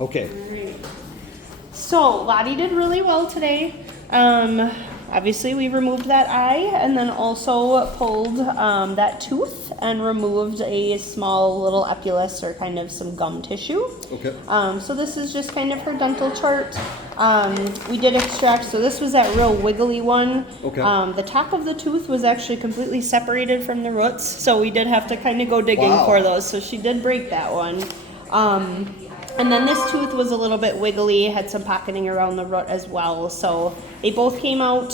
Okay. So Lottie did really well today. Obviously we removed that eye and then also pulled that tooth and removed a small little epulus or kind of some gum tissue. Okay. So this is just kind of her dental chart. We did extract, so this was that real wiggly one. Okay. The top of the tooth was actually completely separated from the roots, so we did have to kind of go digging for those. So she did break that one. And then this tooth was a little bit wiggly, had some pocketing around the root as well. So they both came out,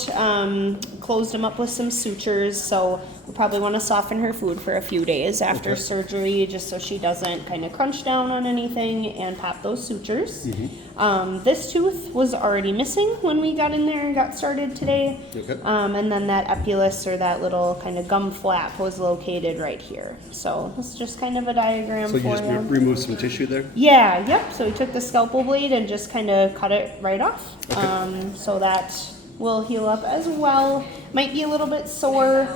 closed them up with some sutures. So we'll probably want to soften her food for a few days after surgery, just so she doesn't kind of crunch down on anything and pop those sutures. This tooth was already missing when we got in there and got started today. And then that epulus or that little kind of gum flap was located right here. So this is just kind of a diagram So you for just you. removed some tissue there? Yeah, yep. So we took the scalpel blade and just kind of cut it right off. So that will heal up as well. Might be a little bit sore.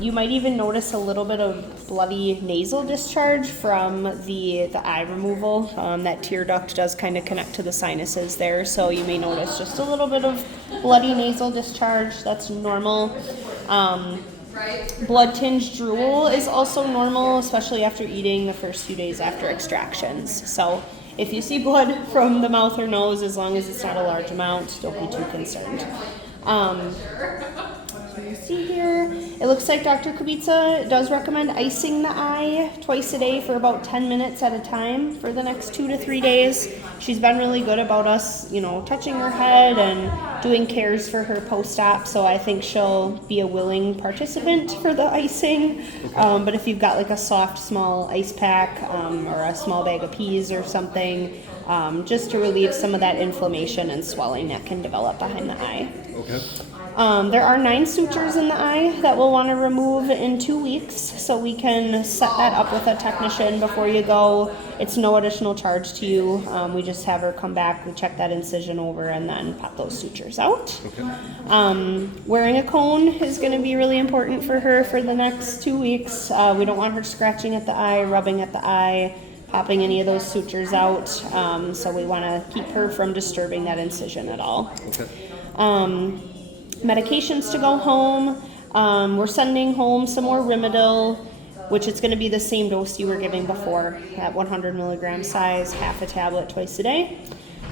You might even notice a little bit of bloody nasal discharge from the eye removal. That tear duct does kind of connect to the sinuses there, so you may notice just a little bit of bloody nasal discharge. That's normal. Blood tinged drool is also normal, especially after eating the first few days after extractions. So if you see blood from the mouth or nose, as long as it's not a large amount, don't be too concerned. So you see here, it looks like Dr. Kubica does recommend icing the eye twice a day for about 10 minutes at a time for the next 2 to 3 days. She's been really good about us, touching her head and doing cares for her post-op, so I think she'll be a willing participant for the icing. But if you've got like a soft, small ice pack or a small bag of peas or something, just to relieve some of that inflammation and swelling that can develop behind the eye. There are 9 sutures in the eye that we'll want to remove in 2 weeks, so we can set that up with a technician before you go. It's no additional charge to you. We just have her come back, we check that incision over, and then pop those sutures out. Wearing a cone is going to be really important for her for the next 2 weeks. We don't want her scratching at the eye, rubbing at the eye, popping any of those sutures out, so we want to keep her from disturbing that incision at all. Medications to go home. We're sending home some more Rimadyl, which it's going to be the same dose you were giving before, at 100 milligram size, half a tablet twice a day.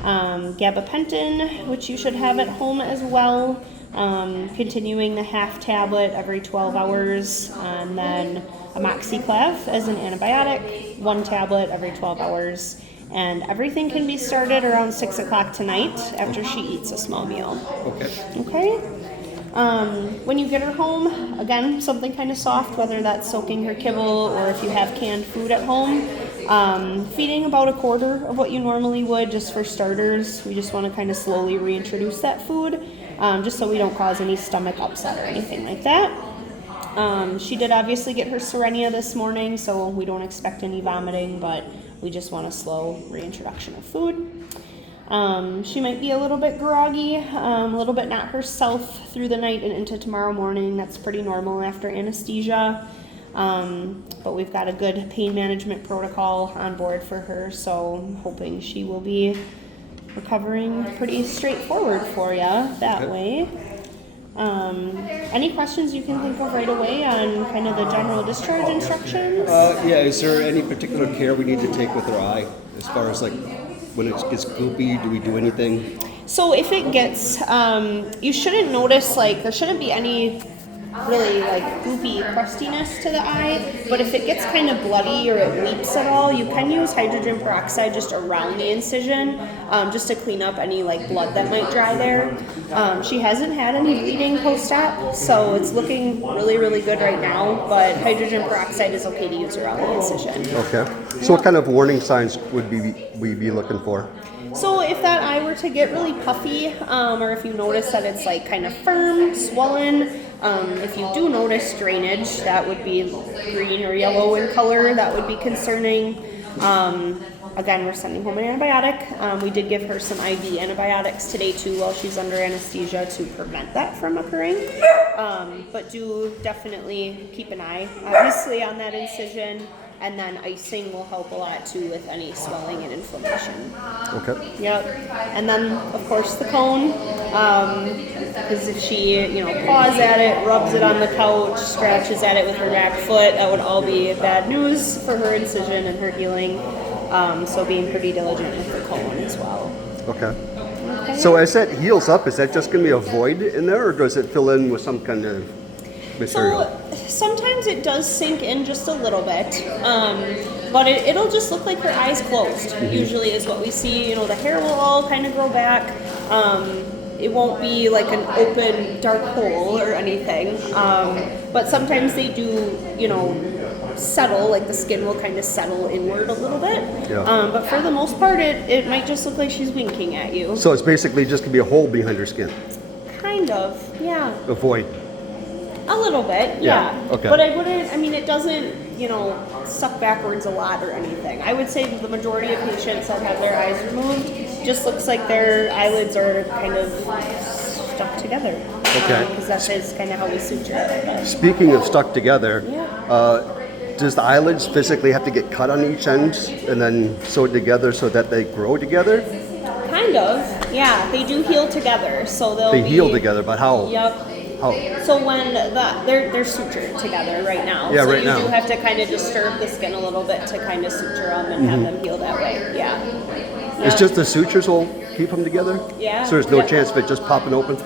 Gabapentin, which you should have at home as well, continuing the half tablet every 12 hours, and then amoxiclav as an antibiotic, 1 tablet every 12 hours. And everything can be started around 6 o'clock tonight after she eats a small meal. Okay? When you get her home, again, something kind of soft, whether that's soaking her kibble or if you have canned food at home, feeding about a quarter of what you normally would, just for starters. We just want to kind of slowly reintroduce that food, just so we don't cause any stomach upset or anything like that. She did obviously get her Serenia this morning, so we don't expect any vomiting, but we just want a slow reintroduction of food. She might be a little bit groggy, a little bit not herself through the night and into tomorrow morning. That's pretty normal after anesthesia. But we've got a good pain management protocol on board for her, so I'm hoping she will be recovering pretty straightforward for you that way. Any questions you can think of right away on kind of the general discharge instructions? Is there any particular care we need to take with her eye as far as like when it gets goopy? Do we do anything? So if it gets, you shouldn't notice, like, there shouldn't be any really like goopy crustiness to the eye, but if it gets kind of bloody or it weeps at all, you can use hydrogen peroxide just around the incision, just to clean up any like blood that might dry there. She hasn't had any bleeding post-op, so it's looking really, really good right now, but hydrogen peroxide is okay to use around the incision. So what kind of warning signs would we be looking for? So if that eye were to get really puffy, or if you notice that it's like kind of firm, swollen, if you do notice drainage, that would be green or yellow in color, that would be concerning. Again, we're sending home an antibiotic. We did give her some IV antibiotics today too while she's under anesthesia to prevent that from occurring. But do definitely keep an eye, obviously, on that incision. And then icing will help a lot too with any swelling and inflammation. Okay. Yep. And then, of course, the cone. Because if she, paws at it, rubs it on the couch, scratches at it with her back foot, that would all be bad news for her incision and her healing. So being pretty diligent with the cone as well. Okay. So as that heals up, is that just going to be a void in there, or does it fill in with some kind of material? So sometimes it does sink in just a little bit, but it'll just look like her eyes closed. Usually is what we see. The hair will all kind of grow back. It won't be like an open dark hole or anything, but sometimes they do, settle, like the skin will kind of settle inward a little bit. Yeah. But for the most part, it might just look like she's winking at you. So it's basically just going to be a hole behind her skin? Kind of, yeah. A void? A little bit, Yeah, yeah. okay. But it doesn't, suck backwards a lot or anything. I would say that the majority of patients that have their eyes removed just looks like their eyelids are kind of stuck together. Okay. Because that is kind of how we suture it. Speaking of stuck together, Yeah. does the eyelids physically have to get cut on each end and then sewed together so that they grow together? Kind of, yeah. They do heal together, so They heal together, but how? Yep. How? So when they're sutured together right now. Yeah, so right now. you do have to kind of disturb the skin a little bit to kind of suture them and have them heal that way. Yeah. It's Yep. just the sutures will keep them together? Yeah. So there's no Yep. chance of it just popping open?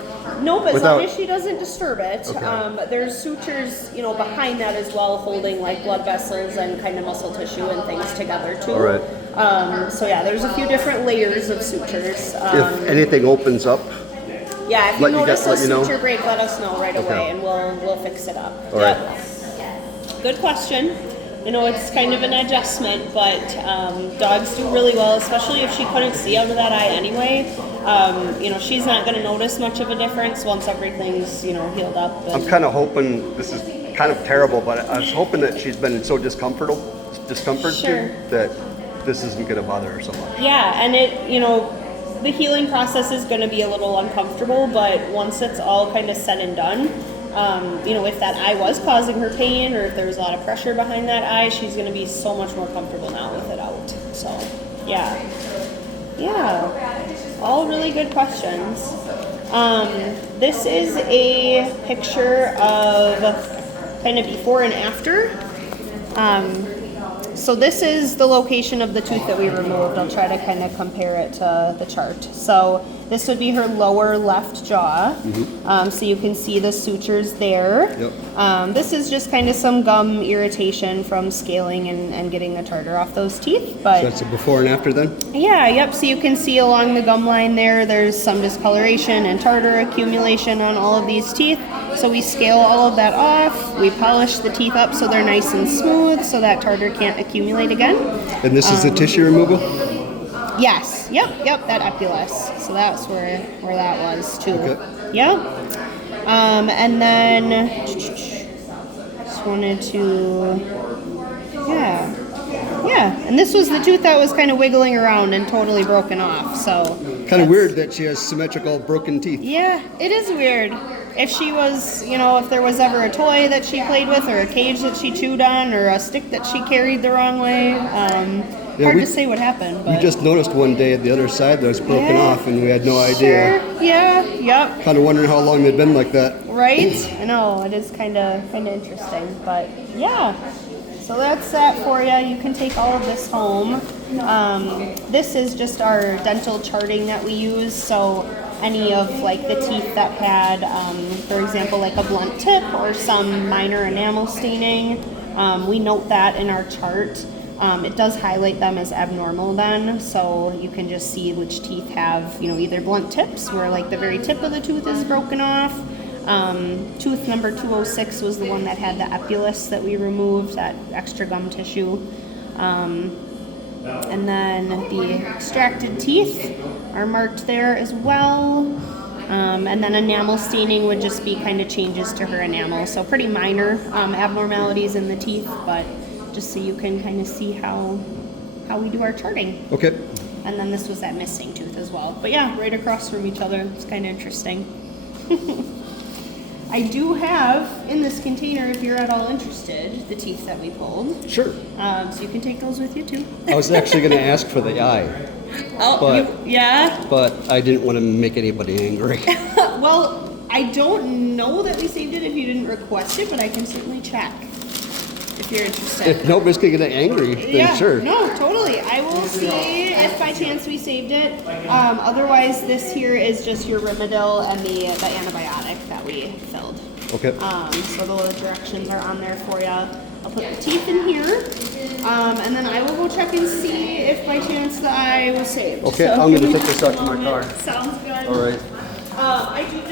Nope, as Without- long as she doesn't disturb it. Okay. There's sutures, behind that as well, holding like blood vessels and kind of muscle tissue and things together too. All right. So yeah, there's a few different layers of sutures. If anything opens up, Yeah, if you let you notice guys- a let you know? suture break, let us know right away, Okay. and we'll fix it up. All Yep. right. Good question. It's kind of an adjustment, but dogs do really well, especially if she couldn't see out of that eye anyway. She's not going to notice much of a difference once everything's, healed up. I'm kind of hoping, this is kind of terrible, but I was hoping that she's been so discomforted Sure. that this isn't going to bother her so much. Yeah, and the healing process is going to be a little uncomfortable, but once it's all kind of said and done, if that eye was causing her pain or if there was a lot of pressure behind that eye, she's going to be so much more comfortable now with it out. So, yeah. Yeah, all really good questions. This is a picture of kind of before and after. So this is the location of the tooth that we removed. I'll try to kind of compare it to the chart. So this would be her lower left jaw. So you can see the sutures there. Yep. This is just kind of some gum irritation from scaling and getting the tartar off those teeth. But So that's a before and after then? yeah, yep. So you can see along the gum line there's some discoloration and tartar accumulation on all of these teeth. So we scale all of that off. We polish the teeth up so they're nice and smooth so that tartar can't accumulate again. And this is the tissue removal? Yes. Yep. That epulus. So that's where that was too. Okay. Yep. And then just wanted to, yeah. And this was the tooth that was kind of wiggling around and totally broken off. So Kind of weird that she has symmetrical broken teeth. yeah, it is weird. If she was, if there was ever a toy that she played with or a cage that she chewed on or a stick that she carried the wrong way, hard to say what happened. But We just noticed one day at the other side that was broken Yeah. off and we had no idea. Sure. Yeah. Yep. Kind of wondering how long they'd been like that. Right? I know, it is kind of interesting, but yeah. So that's that for you. You can take all of this home. This is just our dental charting that we use. So any of like the teeth that had, for example, like a blunt tip or some minor enamel staining, we note that in our chart. It does highlight them as abnormal then, so you can just see which teeth have, either blunt tips where like the very tip of the tooth is broken off. Tooth number 206 was the one that had the epulus that we removed, that extra gum tissue. And then the extracted teeth are marked there as well. And then enamel staining would just be kind of changes to her enamel. So pretty minor abnormalities in the teeth, but just so you can kind of see how we do our charting. Okay. And then this was that missing tooth as well. But yeah, right across from each other. It's kind of interesting. I do have in this container, if you're at all interested, the teeth that we pulled. Sure. So you can take those with you too. I was actually going to ask for the eye, Oh, but- yeah? but I didn't want to make anybody angry. Well, I don't know that we saved it if you didn't request it, but I can certainly check if you're interested. If nobody's going to get angry, then Yeah, sure. no, totally. I will see if by chance we saved it. Otherwise, this here is just your Rimadyl and the antibiotic that we filled. Okay. So the directions are on there for you. I'll put the teeth in here, and then I will go check and see if by chance the eye was saved. Okay, So I'm going to give me take this just a out to my moment. car. Sounds good. All right. I do